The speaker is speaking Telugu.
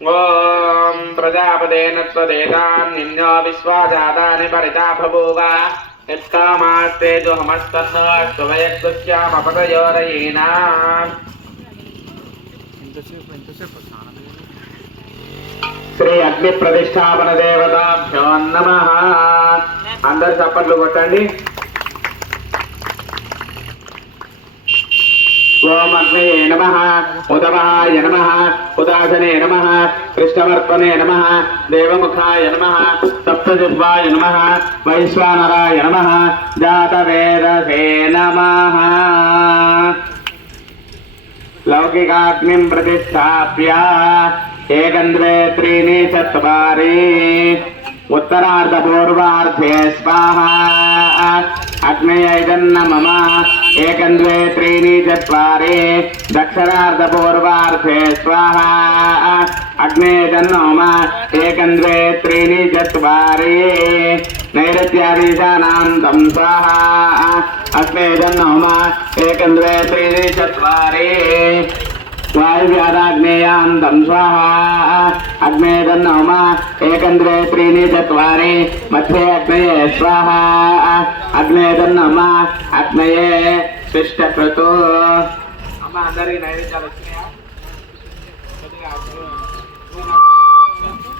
ఓం ప్రజాపదేన త్వదేతాన్నిన్యో విశ్వాజాతాని పరితా బభూవ యత్కామాస్తేజోహమస్తన్నో స్తువయకృత్యామపతయోరయేనా. శ్రీ అగ్ని ప్రతిష్టాపన దేవతాభ్యో నమః. అందరు చప్పట్లు కొట్టండి. ఓం అగ్నయే నమః, ఉదవహాయ నమః, ఉదాసనే నమః, కృష్ణవర్పణే నమః, దేవముఖాయ నమః, సప్తజిహ్వాయ నమః, వైశ్వానరాయ నమః, జాతవేదసే నమః. లౌకికాగ్నిం ప్రతిష్టాప్య ఏకం ద్వే త్రీణి చత్వారి ఉత్తరార్ధ పూర్వార్ధే స్వాహా. అగ్నయైదన్న మమ ఏకం ద్వే త్రీణి చత్వారి దక్షిణార్ధ పూర్వార్ధే స్వాహా. అగ్నేయదన్న మమ ఏకం ద్వే త్రీణి చత్వారి నైరుత్యాదీశానాంతం స్వాహా. అగ్నేయదన్న మమ ఏకం ద్వే త్రీణి చత్వారి వాయువ్యాదాగ్నేయాంతం స్వాహా. అగ్నేయదన్న మమ ఏకం ద్వే త్రీణి చత్వారి మధ్యే అగ్నయే స్వాహా. అగ్నేయదన్న మమ అగ్నయే శిష్టకృతో. అమ్మ అందరికి నైవేద్యాలు వచ్చినాయా?